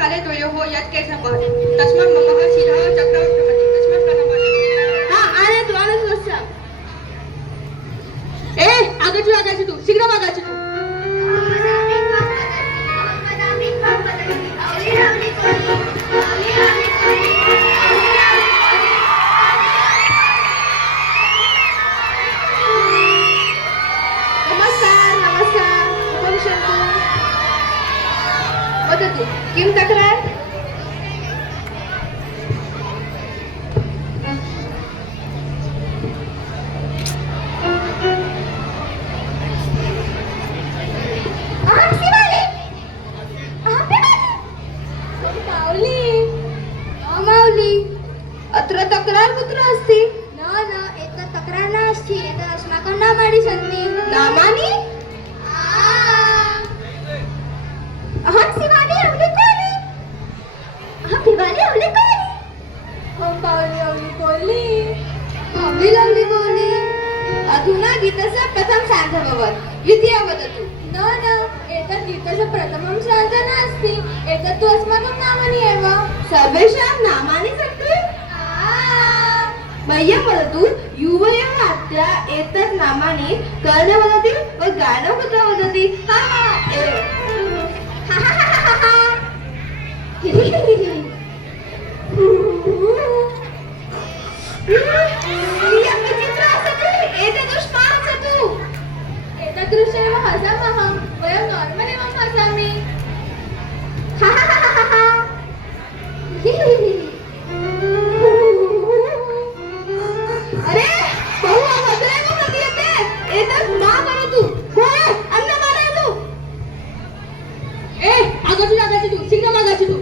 काले द्वयोः यत्केशः तस्मात् मम शिरः चक्रवर्तमति तस्मात् प्रणमामि। हा आले तू आले तू बस ए आगाची लागायची तू शीघ्र मागायची तू नमस्कार नमस्कार उपविशन्तु वदतु किं तक्रार अत्र तक्रार कुत्र अस्ति न न एतत् तक्रार नास्ति एतत् अस्माकं नामानि सन्ति नामानि अहं शिवानी अवलिकोली अहं भिवानी अवलिकोली हम पावली अवलिकोली अवली अवलिकोली अधुना गीतस्य प्रथम शान्त भवत् द्वितीय वदतु न न एतत् गीतस्य प्रथमं शान्त नास्ति एतत् तु अस्माकं नामानि एव सर्वेषां नामानि सन्ति मह्यं वदतु युवयवाद्या एतत् नामानि कर्ण वदति वा गानं कुत्र वदति हा हा ए एतादृशमेव हसामः वयं नार्मल् एव हसामि अरे बहु अभद्रमेव प्रतीयते एतत् मा करोतु गोळे अन्न मारयतु ए आगाची लागायची तू शीघ्र मागायची तू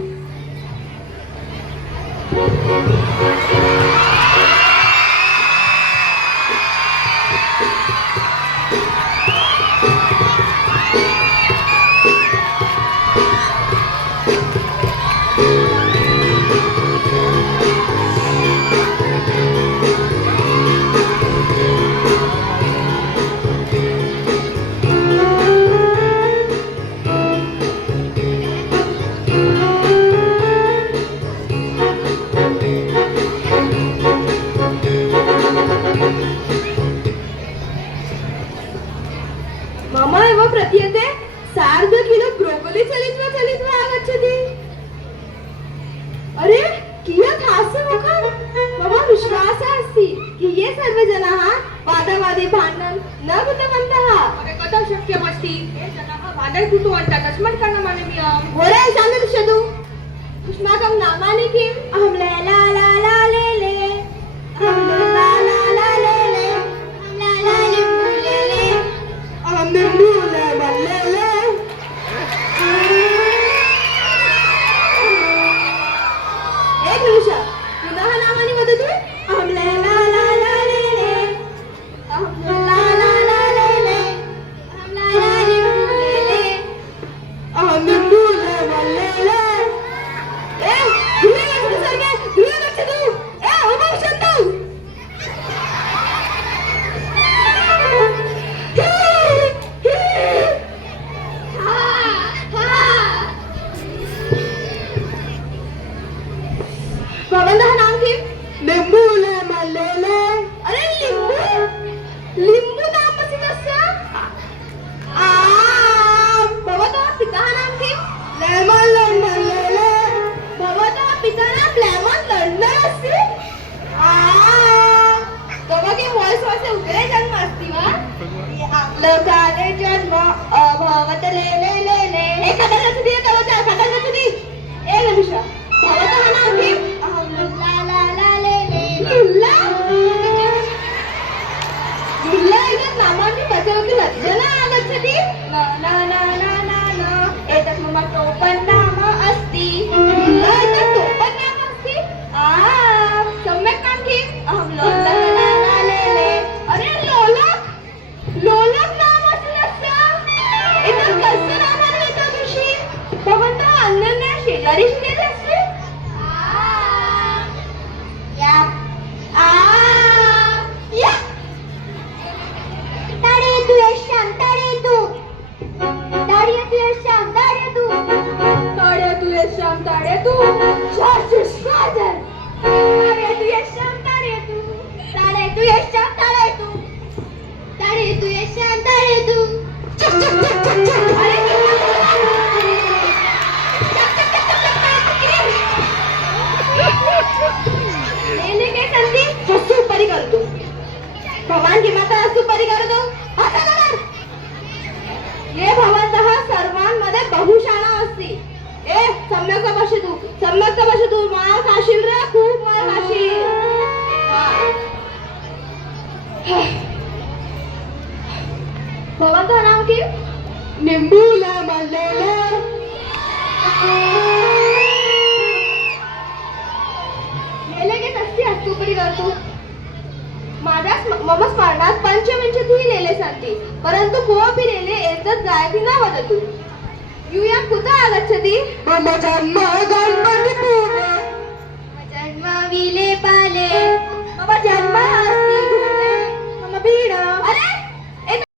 मम एव प्रतीयते सार्ध किलो ब्रोकोली चलित्वा आगच्छति अरे कियत् हास्यमुखं मम विश्वासः अस्ति कि ये सर्वे जनाः वादवादे भाण्डं न कृतवन्तः अरे कथं शक्यमस्ति ये जनाः वादं कृतवन्तः तस्मात् प्रणमामि अहं। गोरे शान्तं तिष्ठतु अस्माकं नामानि किम् अहं लैला ला ला ले ले अहं ला ला ला ले ले अहं ला ला लिम्बू ले ले अहं लिम्बू ले ले ले एक निमिष पुनः नामानि वदतु अहं लैला ला ला ले ले अहं ला ला ला ले ले अहं ला ला लिम्बू ले ले अहं लिम्बू ले ले ए धुळे गच्छतु सर्वे धुळे गच्छतु ए उपविशन्तु भवन्तः नाम किं लिम्बू ले मल्ले अरे लिम्बू नाम अस्ति तस्य भवतः पितः नाम किं लेमन् लण्डन् भवतः पिता नाम लेमन् लण्डन् अस्ति तव किं वयसि उग्रे जन्म अस्ति वा आङ्ग्लकाले जन्म अभवत् ले ले ले ले एक कथा गच्छति तव कथा गच्छति एक निमिष भवतः नाम किम् अहं लुल्ला ला ला ले ले लुल्ला लुल्ला एतत् नामानि प्रचलति लज्जन आगच्छति न न न न न न एतत् मम टोपन् नाम अस्ति लुल्ला एतत् टोपन् नाम अस्ति सम्यक् नाम किम् अहं लोला ला ला ले ले अरे लोलक नाम अस्ति तस्य एतत् कस्य नामानि एतादृशी भवन्तः अन्यन्य शेजारी अस्ति ताडयतु यश्यां ताडयतु ताडयतु यश्यां ताडयतु जानकी माता सुपरी करतो ये भवन्तः सर्वांमध्ये बहुशाणा अस्ति ए सम्यक पश्यतु मार खाशील रे खूप मार खाशील भवन्तः नाम की निंबूला मल्लेला लेले कशी अस्तुपरी करतो माझ्या मम स्मरणात पंचविंशतिः लेले सन्ति परन्तु कोऽपि लेले एतत् गायति न वदतु यूयं कुतः आगच्छति मम जन्म गणपतिपुरे जन्म विलेपाले मम जन्म अस्ति घूमे मम पीडा